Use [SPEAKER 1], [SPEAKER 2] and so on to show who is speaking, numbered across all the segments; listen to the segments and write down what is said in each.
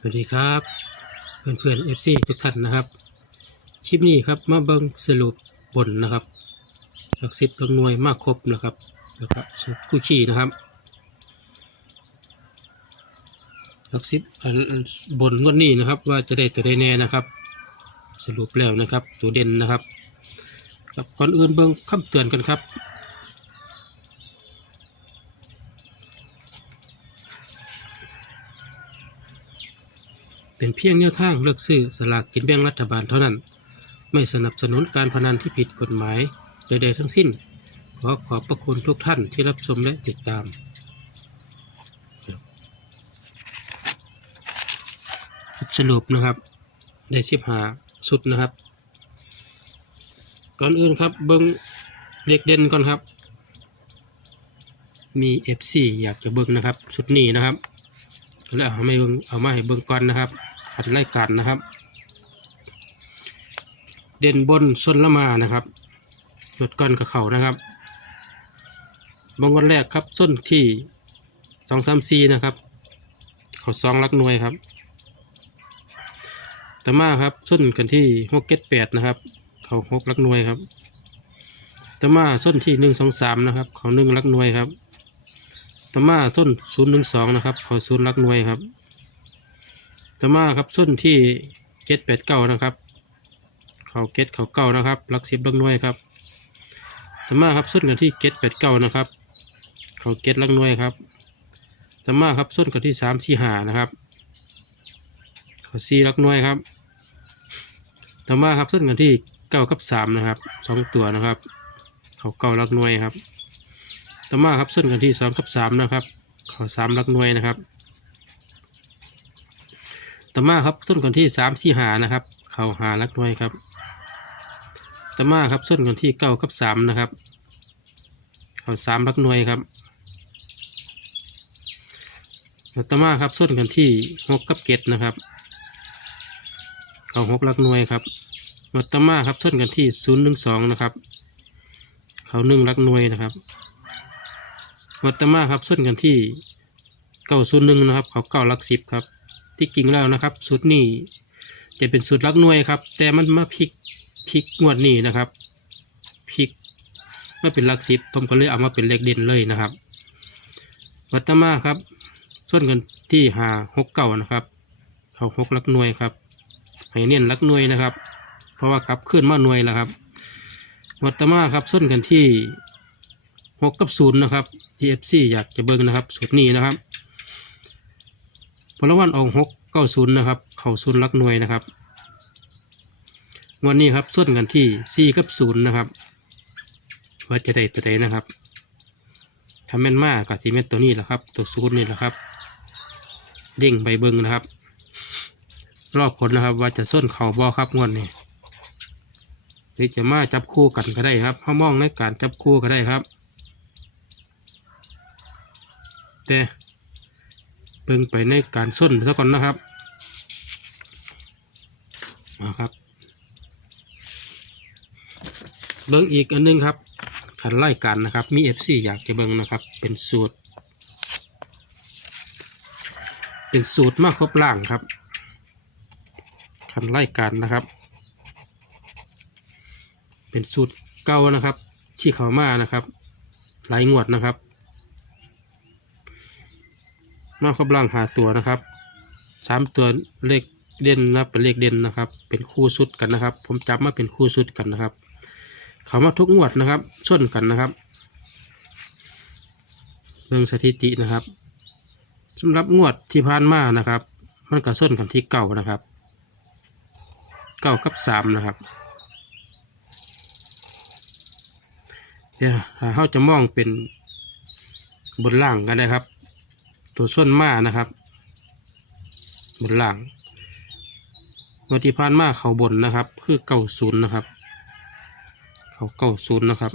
[SPEAKER 1] สวัสดีครับ เพื่อนเพื่อนเอฟซีทุกท่านนะครับคลิปนี้ครับมาเบิ่งสรุปบนนะครับหลักสิบหลักหน่วยมากครบนะครับแล้วก็สุดคู่ชีนะครับหลักสิบบนวดนี้นะครับ ว่าจะได้ตัวใดแน่นะครับ สรุปแล้วนะครับ ตัวเด่นนะครับครับก่อนอื่นเบิ่งคำเตือนกันครับ เป็นเพียงแนวทางเลือกซื้อสลากกินแบ่งรัฐบาลเท่านั้น ไม่สนับสนุนการพนันที่ผิดกฎหมายใดๆทั้งสิ้น ขอขอบพระคุณทุกท่านที่รับชมและติดตามสรุปนะครับได้ชิบหาสุดนะครับ ก่อนอื่นครับเบิ้งเลขเด่นก่อนครับ มี FC อยากจะเบิ้งนะครับชุดนี้นะครับ แล้วเอามาให้เบิ่งเอามาให้เบิ่งก่อนนะครับขันรายการนะครับ เด่นบนส้นละมานะครับจดก่อนกับเขานะครับบางวันแรกครับส้นที่สองสามสี่นะครับ เขาสองลักหน่วยครับต่อมาครับส้นกันที่หกเก็ดแปดนะครับ เขาหกลักหน่วยครับต่อมาส้นที่หนึ่งสองสามนะครับ เขาหนึ่งลักหน่วยครับ ต่อมาส้นศูนย์หนึ่งสองนะครับขอศูนย์รักหน่วยครับต่อมาครับส้นที่เจ็ดแปดเก้านะครับ เขาเก็ตเขาเก้านะครับรักสิบรักหน่วยครับต่อมาครับส้นกันที่เจ็ดแปดเก้านะครับ เขาเก็ตรักหน่วยครับต่อมาครับส้นกันที่สามสี่หานะครับเขาสี่รักหน่วยครับต่อมาครับส้นกันที่เก้ากับสามนะครับสองตัวนะครับ เขาเก้ารักหน่วยครับ ต่อมาครับส้นกันที่สองกับสามนะครับขอสามลักหน่วยนะครับ ต่อมาครับส้นกันที่สามสี่หานะครับ เขาหาลักหน่วยครับ ต่อมาครับส้นกันที่เก้ากับสามนะครับ เขาสามลักหน่วยครับต่อมาครับส้นกันที่หกกับเกตนะครับ เขาหกลักหน่วยครับต่อมาครับส้นกันที่ศูนย์หนึ่งสองนะครับ เขาหนึ่งลักหน่วยนะครับ วัตมาครับส้นกันที่เก้าศูนย์หนึ่งนะครับ เขาเก้าลักสิบครับ ที่จริงแล้วนะครับสูตรนี้จะเป็นสูตรลักหน่วยครับ แต่มันมาพลิกพลิกงวดนี้นะครับพลิกมาเป็นลักสิบผมก็เลยเอามาเป็นเลขเด่นเลยนะครับ วัตมาครับส้นกันที่หาหกเก้านะครับ เขาหกลักหน่วยครับให้เน้นลักหน่วยนะครับ เพราะว่ากลับขึ้นมาหน่วยแล้วครับ วัตมาครับส้นกันที่หกกับศูนย์นะครับ TFC อยากจะเบิ่งนะครับสูตรนี้นะครับพลวันออกหกเก้าศูนย์นะครับ เข่าศูนย์ลักหน่วยนะครับวันนี้ครับส้นกันที่สี่กับศูนย์นะครับว่าจะได้ตัวใดนะครับทำแม่นมากกับทีเม็ดตัวนี้แหละครับ ตัวศูนย์นี่แหละครับ เด้งใบเบิงนะครับ รอบผลนะครับ ว่าจะส้นเข่าบอครับงวดนี้หรือจะมาจับคู่กันก็ได้ครับเขามองในการจับคู่ก็ได้ครับ แต่เบิ่งไปในการส้นซะก่อนนะครับมาครับ เบิ่งอีกอันหนึงครับขันไล่กันนะครับ มีเอฟซีอยากจะเบิ่งนะครับ เป็นสูตร เป็นสูตรมากครบล่างครับขันไล่กันนะครับ เป็นสูตรเก่านะครับ ที่เขามานะครับ หลายงวดนะครับ มาครบล่างหาตัวนะครับสามตัวเลขเด่นนะเป็นเลขเด่นนะครับ เป็นคู่สุดกันนะครับ ผมจับมาเป็นคู่สุดกันนะครับ เขามาทุกงวดนะครับส้นกันนะครับเรื่องสถิตินะครับสำหรับงวดที่ผ่านมานะครับ มันก็ส้นกันที่เก่านะครับเก้ากับสามนะครับเดี๋ยวเขาจะมองเป็นบนล่างกันนะครับ ตัวส้นมานะครับ บนล่างวันที่ผ่านมาเขาบนนะครับ คือเก้าศูนย์นะครับ เขาเก้าศูนย์นะครับ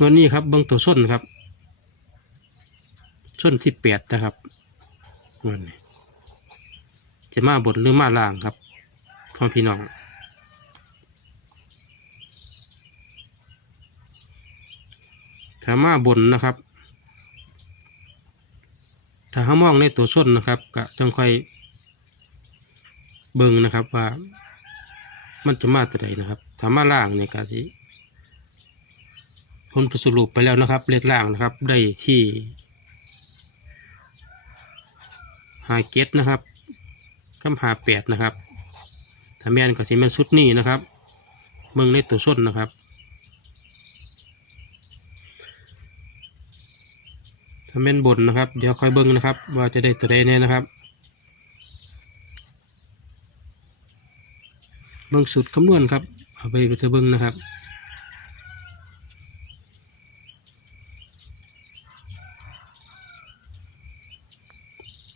[SPEAKER 1] วันนี้ครับเบิ้งตัวส้นครับส้นที่แปดนะครับวันนี้จะมาบนหรือมาล่างครับพ่อพี่น้อง ถ้ามาบนนะครับ ถ้าเขามองในตัวส้นนะครับก็จังค่อยเบิ่งนะครับว่า มันจะมาตัวใดนะครับถ้ามาล่างเนี่ยก็สิผลสรุปไปแล้วนะครับ เลขล่างนะครับ ได้ที่หาเก็ตนะครับคำหาแปดนะครับถ้าแม่นก็สิแม่นสุดนี้นะครับเบิ่งในตัวส้นนะครับ ถ้าแม่นบนนะครับ เดี๋ยวค่อยเบิ่งนะครับ ว่าจะได้ตัวใดแน่นะครับ เบิ่งสุดคำนวณครับเอาไปไปเธอเบิ่งนะครับ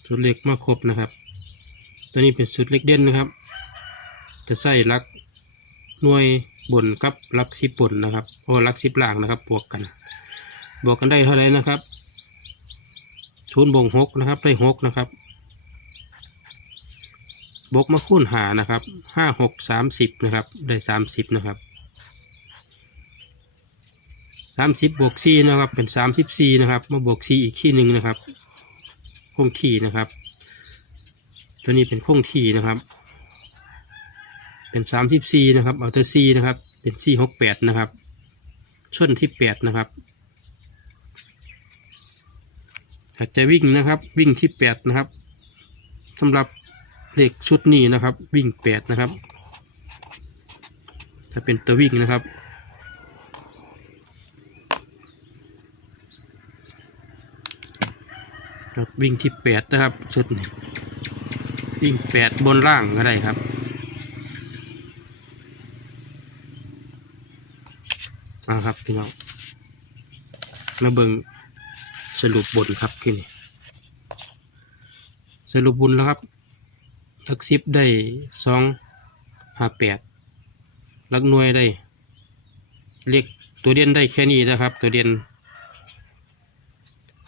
[SPEAKER 1] สุดเล็กมาครบนะครับ ตัวนี้เป็นสุดเล็กเด่นนะครับ จะใส่ลักหน่วยบนกับลักสิบบนนะครับโอ้ลักสิบล่างนะครับบวกกัน บวกกันได้เท่าไหร่นะครับ ศูนย์บวกหกนะครับ ได้หกนะครับ บกมาคูณหานะครับห้าหกสามสิบนะครับ ได้สามสิบนะครับสามสิบบวกสี่นะครับ เป็นสามสิบสี่นะครับ มาบวกสี่อีกที่หนึ่งนะครับ คงที่นะครับ ตัวนี้เป็นคงที่นะครับ เป็นสามสิบสี่นะครับ เอาตัวสี่นะครับ เป็นสี่หกแปดนะครับส่วนที่แปดนะครับ อาจจะวิ่งนะครับ วิ่งที่แปดนะครับสำหรับเลขชุดนี้นะครับ วิ่งแปดนะครับจะเป็นตัววิ่งนะครับครับวิ่งที่แปดนะครับชุดนี้วิ่งแปดบนล่างก็ได้ครับเอาครับพี่น้องมาเบิ่ง สรุปบนครับที่นี่สรุปบุญแล้วครับลักซิปได้สองห้าแปดลักหน่วยได้เรียกตัวเด่นได้แค่นี้นะครับ ตัวเด่น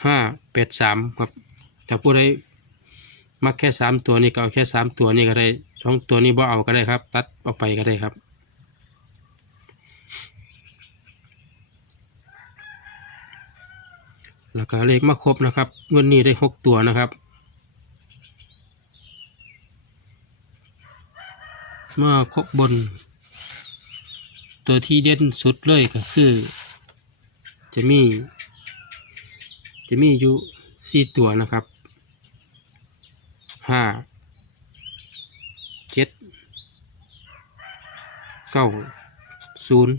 [SPEAKER 1] ห้าแปดสามครับถ้าผู้ใดมักแค่สามตัวนี้ก็เอาแค่สามตัวนี้ก็ได้สองตัวนี้บ่เอาก็ได้ครับ ตัดออกไปก็ได้ครับ แล้วก็เลขมาครบนะครับงวดนี้ได้หกตัวนะครับเมื่อครบบน ตัวที่เด่นสุดเลยก็คือ จะมี จะมีอยู่สี่ตัวนะครับห้าเจ็ดเก้าศูนย์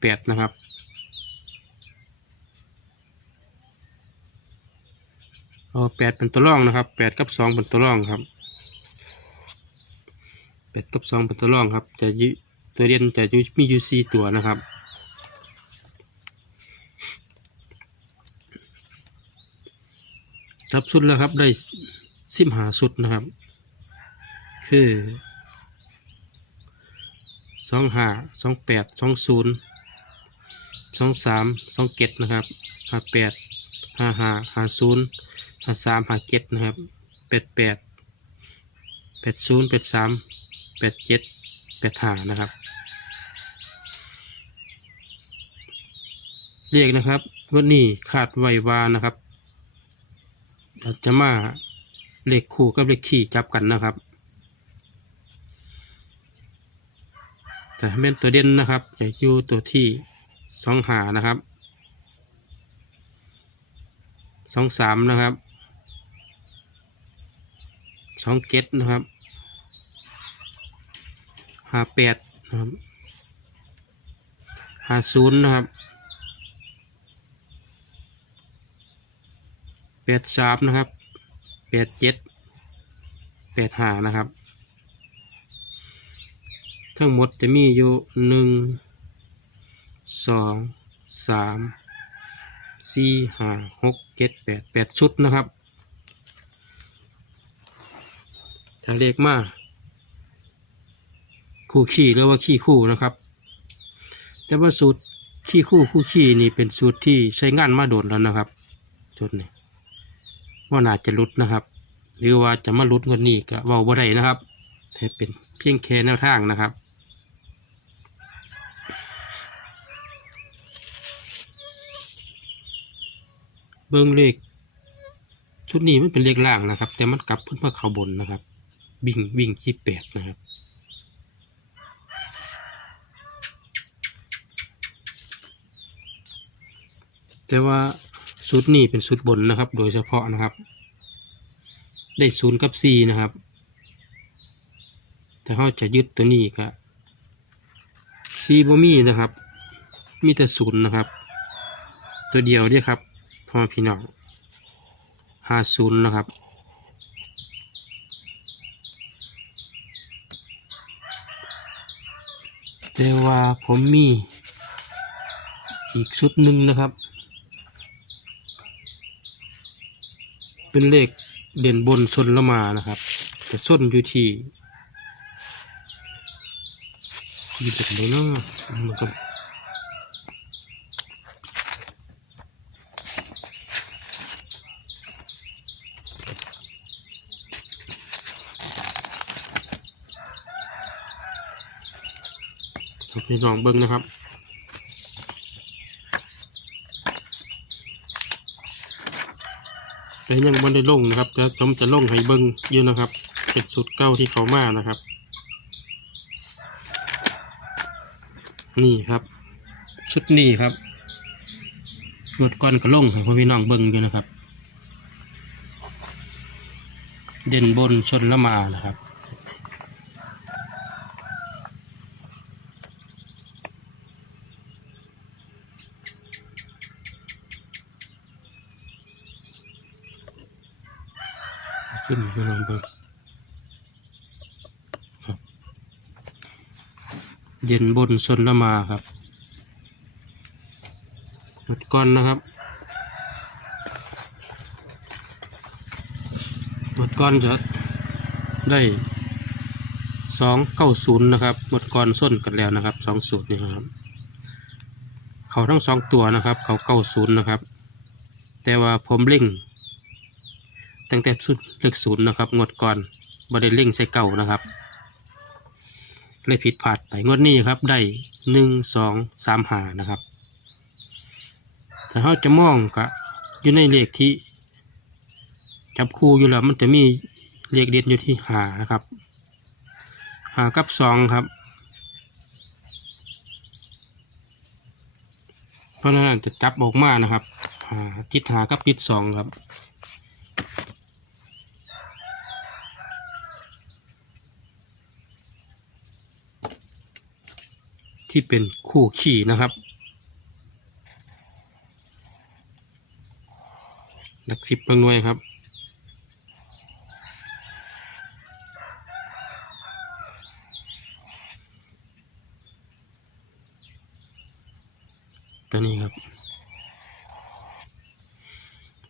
[SPEAKER 1] แปดนะครับ เอาแปดเป็นตัวร่องนะครับแปดกับสองเป็นตัวร่องครับแปดกับสองเป็นตัวร่องครับจะยตัวเรียนจะยมีอยู่สี่ตัวนะครับจับสุดแล้วครับได้สิบหาสุดนะครับ คือสองห้าสองแปดสองศูนย์สองสามสองเจ็ดนะครับห้าแปดห้าห้าห้าศูนย์ ห้าสามห้าเจ็ดนะครับแปดแปดแปดศูนย์แปดสามแปดเจ็ดแปดหานะครับ เรียกนะครับวันนี้ขาดไววานะครับอาจจะมาเลขคู่กับเลขขี่จับกันนะครับแต่เป็นตัวเด่นนะครับจะอยู่ตัวที่สองหานะครับสองสามนะครับ สองเจ็ดนะครับห้าแปดนะครับห้าศูนย์นะครับแปดสามนะครับแปดเจ็ดแปดห้านะครับ ทั้งหมดจะมีอยู่หนึ่งสองสามสี่ห้าหกเจ็ดแปดแปดชุดนะครับ ถ้าเรียกมาคู่ขี่หรือว่าขี้คู่นะครับ แต่ว่าสูตรขี้คู่คู่ขี่นี่เป็นสูตรที่ใช้งานมาโดนแล้วนะครับชุดนี้ว่าน่าจะลุดนะครับ หรือว่าจะมาลุดเงินนี้ก็เว้าบ่ได้นะครับแต่เป็นเพียงแค่แนวทางนะครับเบิ้งเลขชุดนี้มันเป็นเลขล่างนะครับ แต่มันกลับเพิ่นมาเข้าบนนะครับ วิ่งวิ่งที่แปดนะครับ แต่ว่าชุดนี้เป็นชุดบนนะครับ โดยเฉพาะนะครับ ได้ศูนย์กับสี่นะครับ แต่เขาจะยึดตัวนี้ก็ซีบมีนะครับ มีแต่ศูนย์นะครับ ตัวเดียวเนี่ยครับพ่อพี่น้องห้าศูนย์นะครับ แต่ว่าผมมีอีกชุดหนึ่งนะครับ เป็นเลขเด่นบนชนละมานะครับ แต่ส้นอยู่ที่อยู่ตรงไหนเนาะมันก็ พี่น้องเบิ้งนะครับแต่ยังไม่ได้ลงนะครับจะผมจะลงให้เบิ้งอยู่นะครับเป็นสูตรเก้าที่เขามานะครับ นี่ครับ ชุดนี้ครับงดก้อนก็ลงให้พ่อพี่น้องเบิ้งอยู่นะครับ เด่นบนชนละมานะครับ ขึ้นไปลองเบิ่งครับ เย็นบนชนละมาครับหมดก้อนนะครับหมดก้อนจะได้สองเก้าศูนย์นะครับหมดก้อนส้นกันแล้วนะครับสองศูนย์นี่ครับ เขาทั้งสองตัวนะครับ เขาเก้าศูนย์นะครับ แต่ว่าผมเล่ง ตั้งแต่สุดเลขศูนย์นะครับ งวดก่อนบได้เล่งใส่เก่านะครับ เลยผิดพลาดไปงวดนี้ครับ ได้หนึ่งสองสามหานะครับ แต่เขาจะมองก็อยู่ในเลขที่ จับคู่อยู่แล้วมันจะมีเลขเด็ดอยู่ที่หานะครับหากับสองครับเพราะฉะนั้นจะจับออกมานะครับหาติดหากับติดสองครับ ที่เป็นคู่ขี่นะครับ หลักสิบประหน่วยครับ ตัวนี้ครับ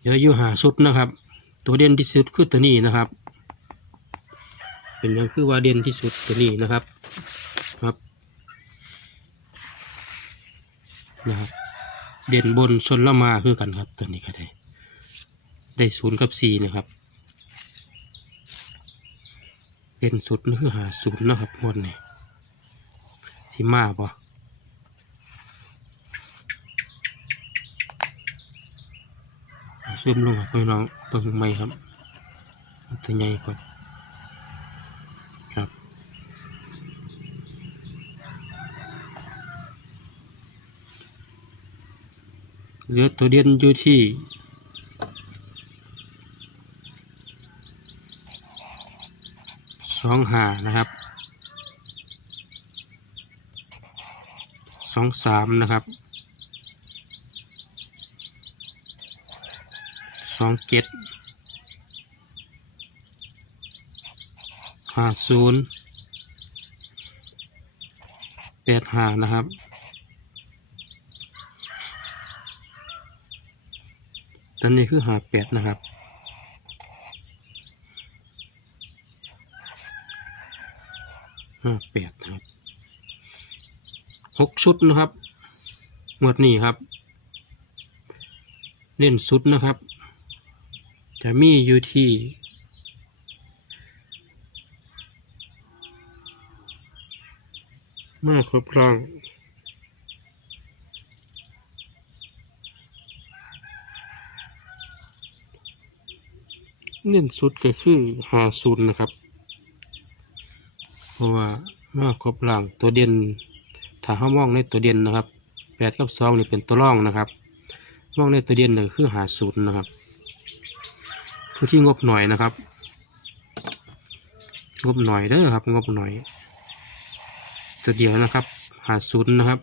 [SPEAKER 1] เดี๋ยวอยู่หาชุดนะครับ ตัวเด่นที่สุดคือตัวนี้นะครับ เป็นอยังคือว่าเด่นที่สุดตัวนี้นะครับ นะครับ เด่นบนชนละมาคือกันครับ ตัวนี้ก็ได้ ได้ศูนย์กับสี่นะครับ เด่นสุดนี่คือหาศูนย์นะครับงวดนี้ที่มาบ่ซึมลงครับพี่น้องเปิงไม่ครับตัวใหญ่กว่าครับ เหลือตัวเด่นอยู่ที่สองหานะครับสองสามนะครับสองเจ็ดห้าศูนย์แปดห้านะครับ ตอนนี้คือหาแปดนะครับห้าแปดนะครับหกชุดนะครับหมวดนี้ครับ เล่นสุดนะครับ จะมีอยู่ที่มาครบคร่าง เน้นสุดก็คือหาศูนย์นะครับ เพราะว่ามาครบล่างตัวเด่นถ้าเขามองในตัวเด่นนะครับแปดกับสองนี่เป็นตัวร่องนะครับมองในตัวเด่นก็คือหาศูนย์นะครับผู้ที่งบหน่อยนะครับ งบหน่อยเด้อครับ งบหน่อยตัวเดียวนะครับ หาศูนย์นะครับ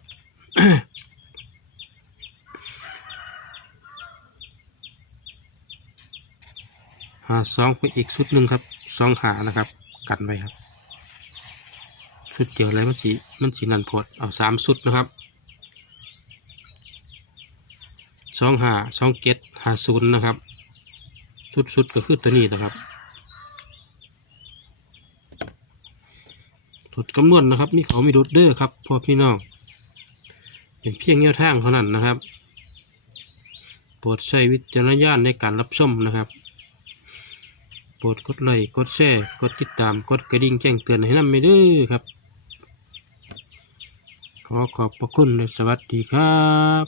[SPEAKER 1] หาสองไปอีกชุดหนึ่งครับสองหานะครับ กันไว้ครับชุดเดียวอะไรมันสีมันสีนันพดเอาสามชุดนะครับสองหาสองเก็ดหาศูนย์นะครับชุดชุดก็คือตัวนี้นะครับถุดคำนวณนะครับมีเขามีดุดเด้อครับพ่อพี่น้องเป็นเพียงแนวทางเท่านั้นนะครับโปรดใช้วิจารณญาณในการรับชมนะครับ ปรดกดไลค์กดแชร์กดติดตามกดกระดิ่งแจ้งเตือนให้นำไปด้วยครับ ขอขอบพระคุณและสวัสดีครับ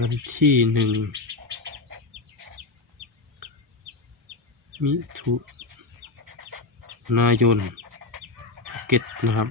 [SPEAKER 1] วันที่หนึ่งมิถุนายนเก็ตนะครับ